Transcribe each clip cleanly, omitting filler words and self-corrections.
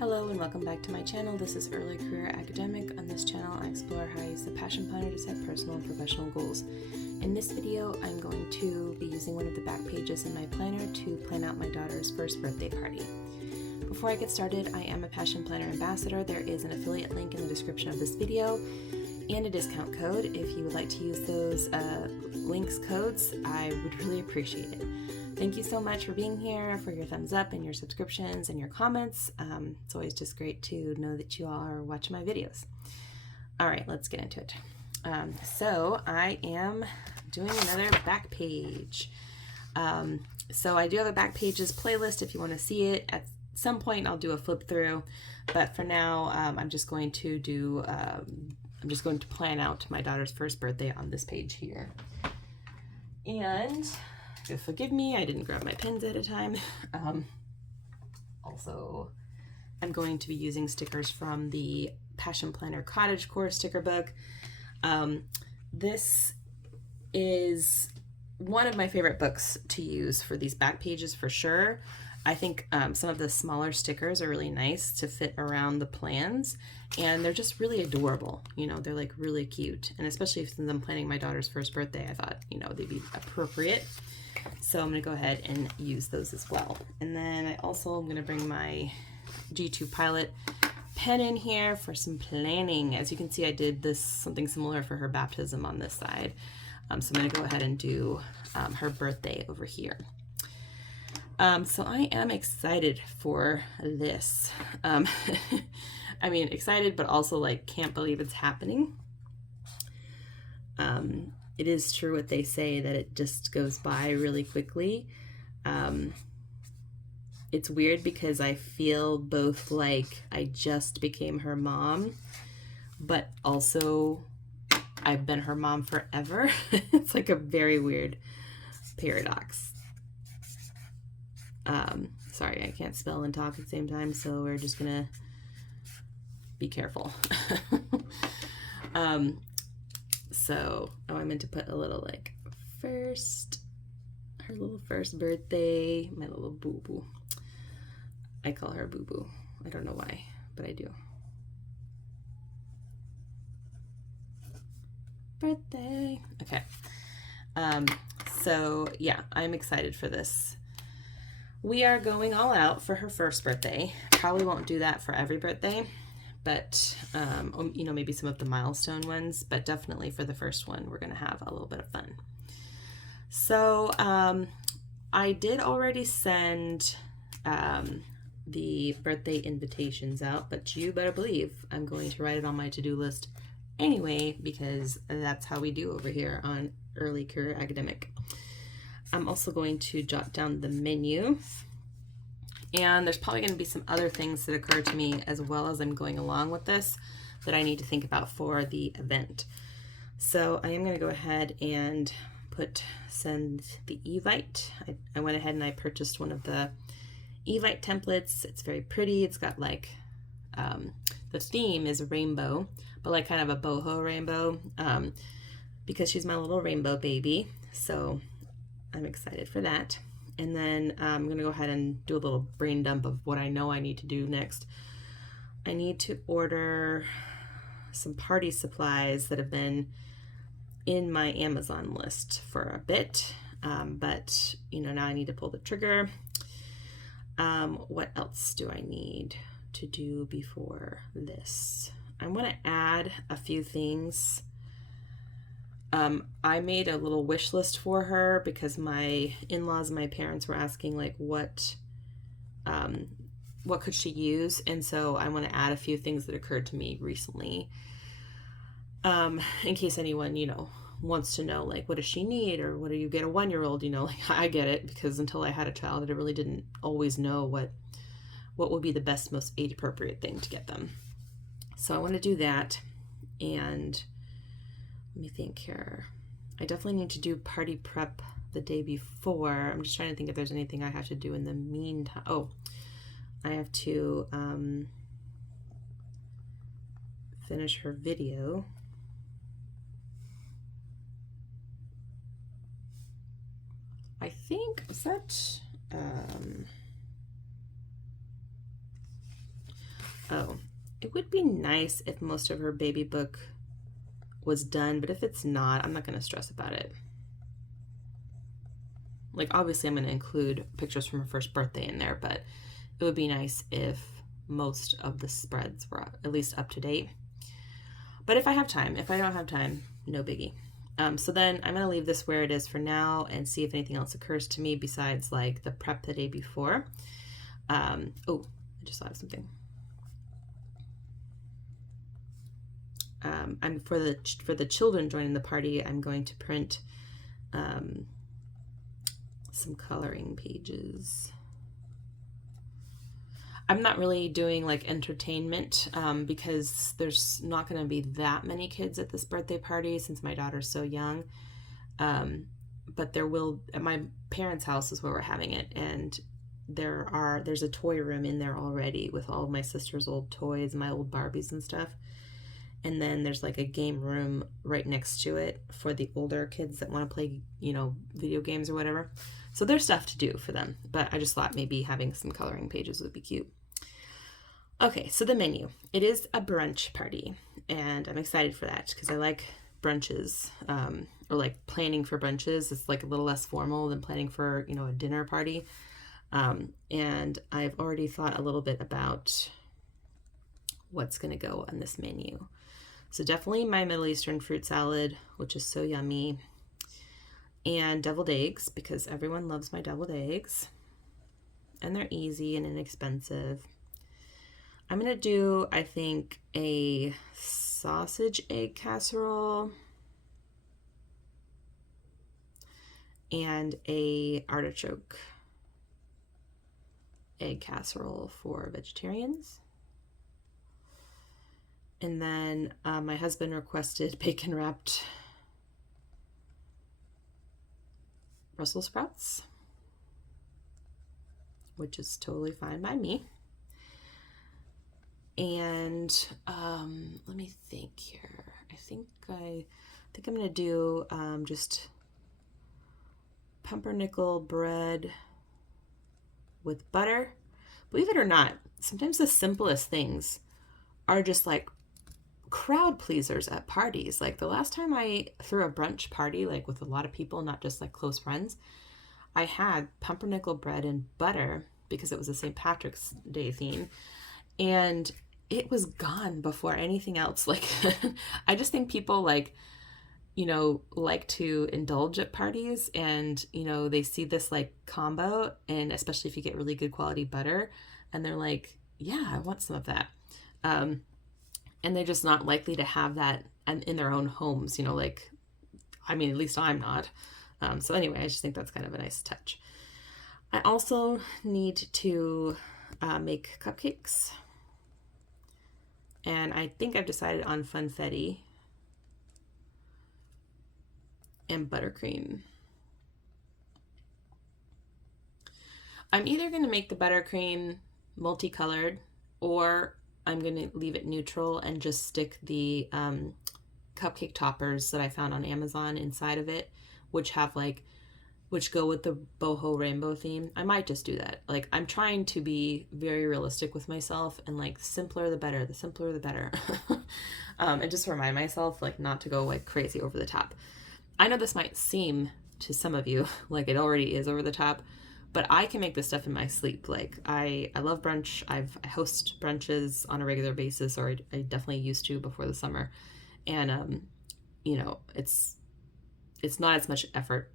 Hello and welcome back to my channel. This is Early Career Academic. On this channel, I explore how I use the Passion Planner to set personal and professional goals. In this video, I'm going to be using one of the back pages in my planner to plan out my daughter's first birthday party. Before I get started, I am a Passion Planner ambassador. There is an affiliate link in the description of this video and a discount code. If you would like to use those codes, I would really appreciate it. Thank you so much for being here, for your thumbs up and your subscriptions and your comments. It's always just great to know that you all are watching my videos. All right, let's get into it. So I am doing another back page. So I do have a back pages playlist if you want to see it. At some point I'll do a flip through, but for now I'm just going to plan out my daughter's first birthday on this page here. And forgive me, I didn't grab my pens at a time. Also, I'm going to be using stickers from the Passion Planner Cottagecore sticker book. This is one of my favorite books to use for these back pages for sure. I think some of the smaller stickers are really nice to fit around the plans, and they're just really adorable. You know, they're like really cute, and especially since I'm planning my daughter's first birthday, I thought, you know, they'd be appropriate. So I'm going to go ahead and use those as well. And then I also am going to bring my G2 Pilot pen in here for some planning. As you can see, I did something similar for her baptism on this side. So I'm going to go ahead and do her birthday over here. So I am excited for this. I mean, excited, but also like can't believe it's happening. It is true what they say, that it just goes by really quickly. It's weird because I feel both like I just became her mom, but also I've been her mom forever. It's like a very weird paradox. Sorry, I can't spell and talk at the same time, so we're just gonna be careful. I meant to put a little like her little first birthday, my little boo-boo. I call her boo-boo. I don't know why, but I do. Birthday. Okay. So yeah, I'm excited for this. We are going all out for her first birthday. Probably won't do that for every birthday, but you know, maybe some of the milestone ones, but definitely for the first one, we're going to have a little bit of fun. So I did already send the birthday invitations out, but you better believe I'm going to write it on my to-do list anyway, because that's how we do over here on Early Career Academic. I'm also going to jot down the menu, and there's probably going to be some other things that occur to me as well as I'm going along with this that I need to think about for the event. So I am going to go ahead and send the Evite. I went ahead and I purchased one of the Evite templates. It's very pretty. It's got like, the theme is a rainbow, but like kind of a boho rainbow, because she's my little rainbow baby. So I'm excited for that. And then I'm going to go ahead and do a little brain dump of what I know I need to do next. I need to order some party supplies that have been in my Amazon list for a bit, but you know, now I need to pull the trigger. What else do I need to do before this? I want to add a few things. I made a little wish list for her because my in-laws and my parents were asking like what could she use, and so I want to add a few things that occurred to me recently, in case anyone, you know, wants to know like what does she need, or what do you get a 1-year-old, you know, like I get it, because until I had a child I really didn't always know what would be the best, most age appropriate thing to get them. So I want to do that. And let me think here. I definitely need to do party prep the day before. I'm just trying to think if there's anything I have to do in the meantime. Oh, I have to finish her video. I think, is that, Oh, it would be nice if most of her baby book was done, but if it's not, I'm not going to stress about it. Like, obviously I'm going to include pictures from her first birthday in there, but it would be nice if most of the spreads were at least up to date. But if I have time, if I don't have time, no biggie. So then I'm going to leave this where it is for now and see if anything else occurs to me besides like the prep the day before. Oh, I just thought of something. I'm for the children joining the party, I'm going to print some coloring pages. I'm not really doing like entertainment because there's not going to be that many kids at this birthday party since my daughter's so young. But there will, at my parents' house is where we're having it, and there's a toy room in there already with all of my sister's old toys, my old Barbies and stuff. And then there's like a game room right next to it for the older kids that want to play, you know, video games or whatever. So there's stuff to do for them, but I just thought maybe having some coloring pages would be cute. Okay, so the menu. It is a brunch party, and I'm excited for that because I like brunches, or like planning for brunches. It's like a little less formal than planning for, you know, a dinner party. And I've already thought a little bit about what's going to go on this menu. So definitely my Middle Eastern fruit salad, which is so yummy, and deviled eggs because everyone loves my deviled eggs, and they're easy and inexpensive. I'm going to do, I think, a sausage egg casserole and a artichoke egg casserole for vegetarians. And then my husband requested bacon wrapped Brussels sprouts, which is totally fine by me. And let me think here. I think I'm gonna do just pumpernickel bread with butter. Believe it or not, sometimes the simplest things are just like crowd pleasers at parties. Like the last time I threw a brunch party, like with a lot of people, not just like close friends, I had pumpernickel bread and butter because it was a St. Patrick's Day theme, and it was gone before anything else. Like I just think people like, you know, like to indulge at parties, and you know, they see this like combo, and especially if you get really good quality butter, and they're like, yeah, I want some of that. And they're just not likely to have that in their own homes, you know, like, I mean, at least I'm not. So anyway, I just think that's kind of a nice touch. I also need to make cupcakes. And I think I've decided on funfetti and buttercream. I'm either going to make the buttercream multicolored, or I'm going to leave it neutral and just stick the cupcake toppers that I found on Amazon inside of it, which go with the boho rainbow theme. I might just do that. Like, I'm trying to be very realistic with myself, and like, simpler the better, the simpler the better. And just remind myself like not to go like crazy over the top. I know this might seem to some of you like it already is over the top, but I can make this stuff in my sleep. Like I love brunch. I host brunches on a regular basis, or I definitely used to before the summer. And you know, it's not as much effort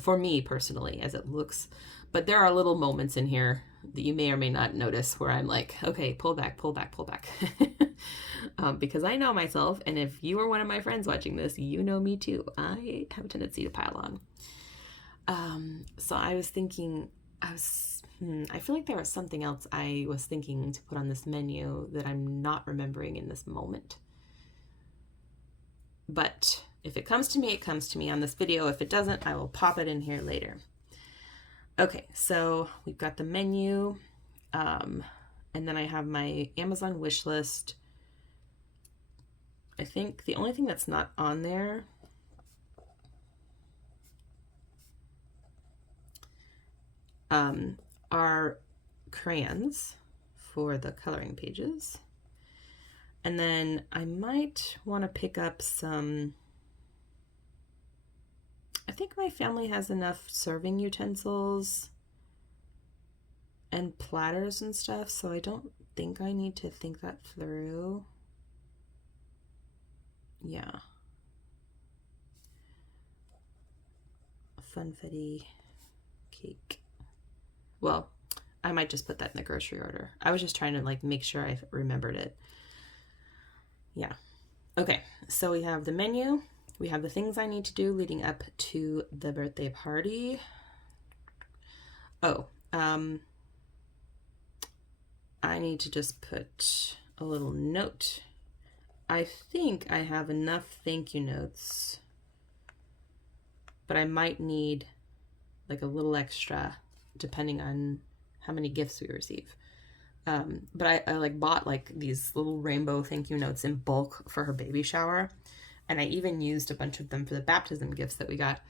for me personally as it looks, but there are little moments in here that you may or may not notice where I'm like, okay, pull back, pull back, pull back. Because I know myself, and if you are one of my friends watching this, you know me too. I have a tendency to pile on. So I was thinking, I feel like there was something else I was thinking to put on this menu that I'm not remembering in this moment. But if it comes to me, it comes to me on this video. If it doesn't, I will pop it in here later. Okay, so we've got the menu, and then I have my Amazon wish list. I think the only thing that's not on there are crayons for the coloring pages. And then I might want to pick up some, I think my family has enough serving utensils and platters and stuff, so I don't think I need to think that through. Yeah. Funfetti cake. Well, I might just put that in the grocery order. I was just trying to like make sure I remembered it. Yeah. Okay, so we have the menu. We have the things I need to do leading up to the birthday party. Oh, I need to just put a little note. I think I have enough thank you notes, but I might need like a little extra depending on how many gifts we receive. But I like bought like these little rainbow thank you notes in bulk for her baby shower. And I even used a bunch of them for the baptism gifts that we got.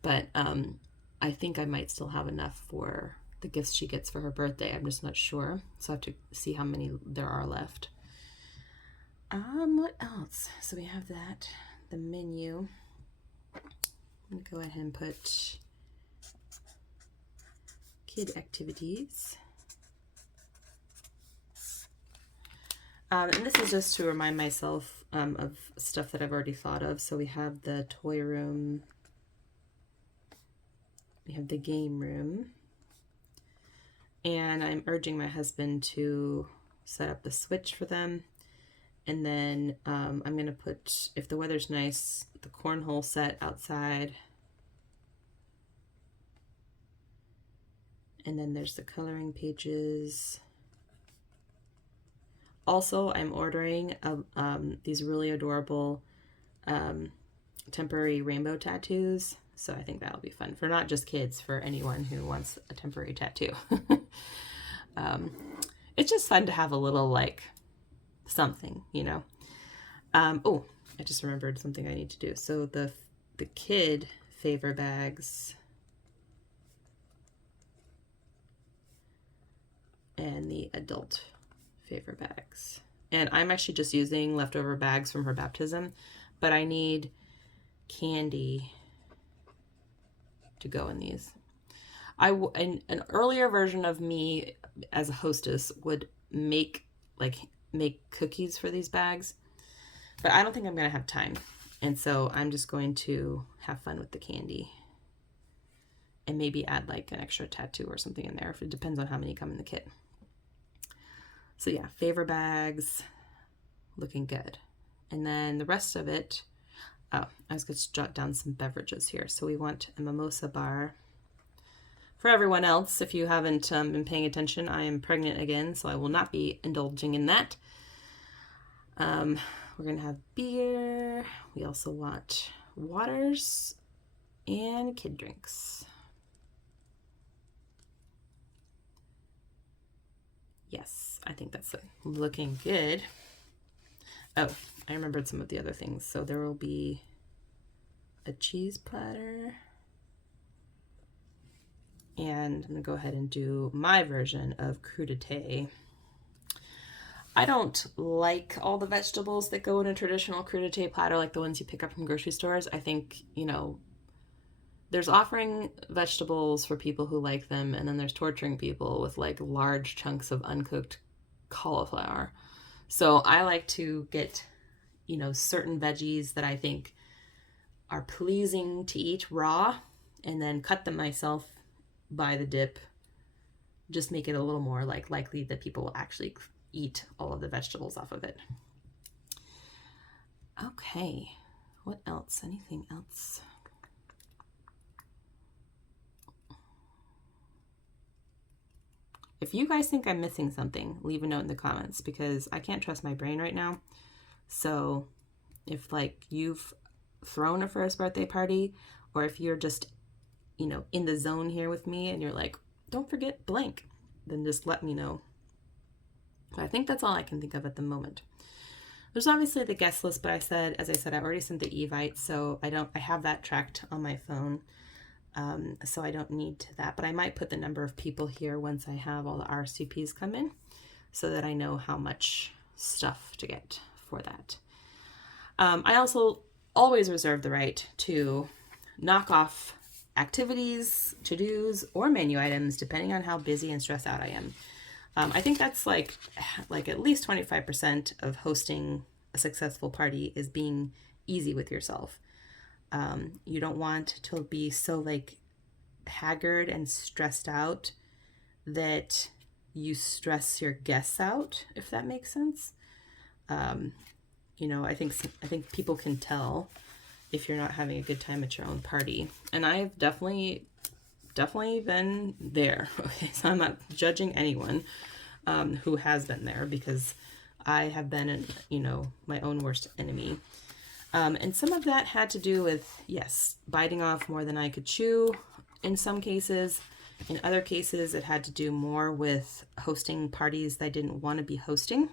But I think I might still have enough for the gifts she gets for her birthday. I'm just not sure. So I have to see how many there are left. What else? So we have that, the menu. I'm going to go ahead and put kid activities. And this is just to remind myself of stuff that I've already thought of. So we have the toy room. We have the game room. And I'm urging my husband to set up the switch for them. And then I'm going to put, if the weather's nice, the cornhole set outside. And then there's the coloring pages. Also, I'm ordering these really adorable temporary rainbow tattoos. So I think that'll be fun for not just kids, for anyone who wants a temporary tattoo. It's just fun to have a little like something, you know. Oh, I just remembered something I need to do. So the kid favor bags and the adult favor bags. And I'm actually just using leftover bags from her baptism, but I need candy to go in these. An earlier version of me as a hostess would make cookies for these bags, but I don't think I'm going to have time. And so I'm just going to have fun with the candy and maybe add like an extra tattoo or something in there, if it depends on how many come in the kit. So yeah, favor bags, looking good. And then the rest of it, oh, I was going to jot down some beverages here. So we want a mimosa bar. For everyone else, if you haven't been paying attention, I am pregnant again, so I will not be indulging in that. We're going to have beer. We also want waters and kid drinks. Yes, I think that's looking good. Oh, I remembered some of the other things. So there will be a cheese platter. And I'm going to go ahead and do my version of crudité. I don't like all the vegetables that go in a traditional crudité platter, like the ones you pick up from grocery stores. I think, you know, there's offering vegetables for people who like them, and then there's torturing people with like large chunks of uncooked cauliflower. So I like to get, you know, certain veggies that I think are pleasing to eat raw, and then cut them myself by the dip. Just make it a little more like likely that people will actually eat all of the vegetables off of it. Okay, what else? Anything else? If you guys think I'm missing something, leave a note in the comments, because I can't trust my brain right now. So if like you've thrown a first birthday party, or if you're just, you know, in the zone here with me and you're like, don't forget blank, then just let me know. But I think that's all I can think of at the moment. There's obviously the guest list, but as I said, I already sent the Evite, so I have that tracked on my phone. So I don't need that, but I might put the number of people here once I have all the RSVPs come in, so that I know how much stuff to get for that. I also always reserve the right to knock off activities, to-dos, or menu items, depending on how busy and stressed out I am. I think that's like at least 25% of hosting a successful party is being easy with yourself. You don't want to be so like haggard and stressed out that you stress your guests out, if that makes sense. You know, I think people can tell if you're not having a good time at your own party. And I've definitely been there. Okay, so I'm not judging anyone who has been there, because I have been, my own worst enemy. And some of that had to do with, yes, biting off more than I could chew in some cases. In other cases, it had to do more with hosting parties that I didn't want to be hosting.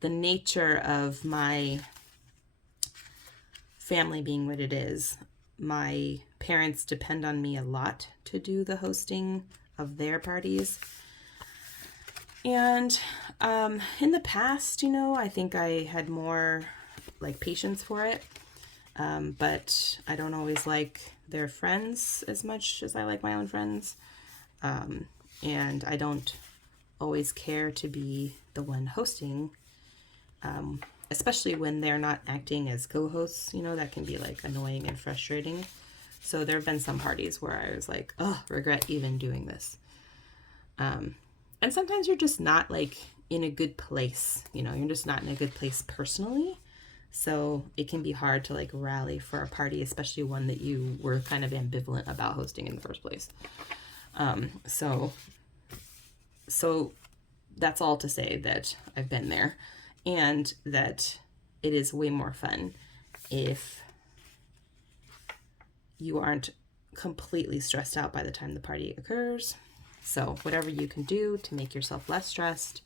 The nature of my family being what it is, my parents depend on me a lot to do the hosting of their parties. And in the past, I think I had more like patience for it. But I don't always like their friends as much as I like my own friends. And I don't always care to be the one hosting, especially when they're not acting as co-hosts. That can be like annoying and frustrating. So there have been some parties where I was like, oh, regret even doing this. And sometimes you're just not like in a good place, you're just not in a good place personally. So it can be hard to like rally for a party, especially one that you were kind of ambivalent about hosting in the first place. So that's all to say that I've been there, and that it is way more fun if you aren't completely stressed out by the time the party occurs. So whatever you can do to make yourself less stressed,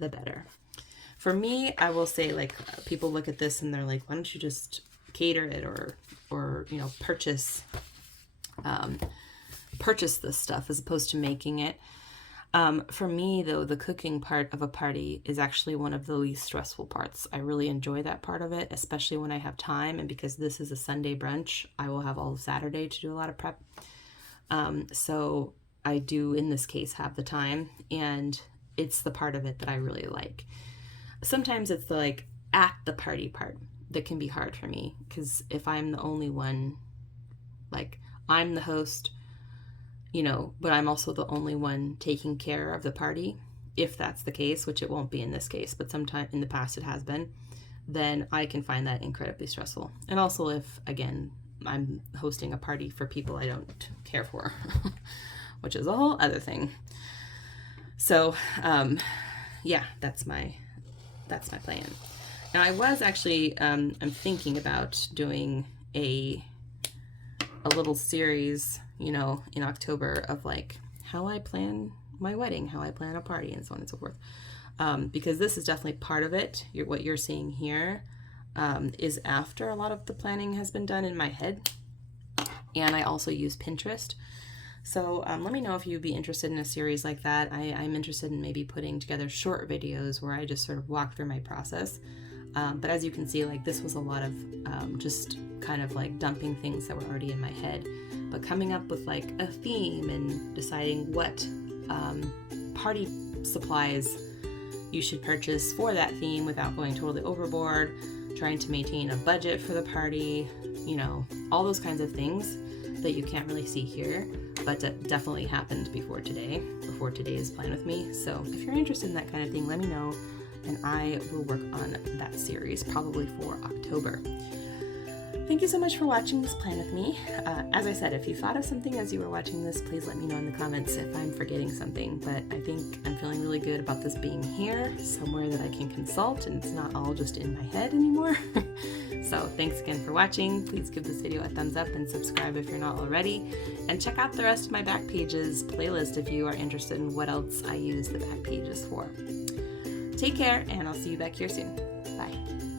the better. For me, I will say, like, people look at this and they're like, why don't you just cater it or purchase this stuff as opposed to making it. For me, though, the cooking part of a party is actually one of the least stressful parts. I really enjoy that part of it, especially when I have time. And because this is a Sunday brunch, I will have all of Saturday to do a lot of prep. So I do, in this case, have the time, and it's the part of it that I really like. Sometimes it's the like at the party part that can be hard for me, because if I'm the only one, like I'm the host, but I'm also the only one taking care of the party, if that's the case, which it won't be in this case, but sometime in the past it has been, then I can find that incredibly stressful. And also if, again, I'm hosting a party for people I don't care for, which is a whole other thing. So, yeah, that's my plan. Now, I was actually, I'm thinking about doing a little series, in October of like how I plan my wedding, how I plan a party, and so on and so forth. Because this is definitely part of it. What you're seeing here is after a lot of the planning has been done in my head. And I also use Pinterest. So let me know if you'd be interested in a series like that. I'm interested in maybe putting together short videos where I just sort of walk through my process. But as you can see, like this was a lot of just kind of like dumping things that were already in my head, but coming up with like a theme and deciding what party supplies you should purchase for that theme without going totally overboard, trying to maintain a budget for the party, all those kinds of things that you can't really see here, but that definitely happened before today's Plan With Me. So if you're interested in that kind of thing, let me know, and I will work on that series probably for October. Thank you so much for watching this Plan With Me. As I said, if you thought of something as you were watching this, please let me know in the comments if I'm forgetting something, but I think I'm feeling really good about this being here, somewhere that I can consult, and it's not all just in my head anymore. So thanks again for watching. Please give this video a thumbs up and subscribe if you're not already. And check out the rest of my back pages playlist if you are interested in what else I use the back pages for. Take care, and I'll see you back here soon. Bye.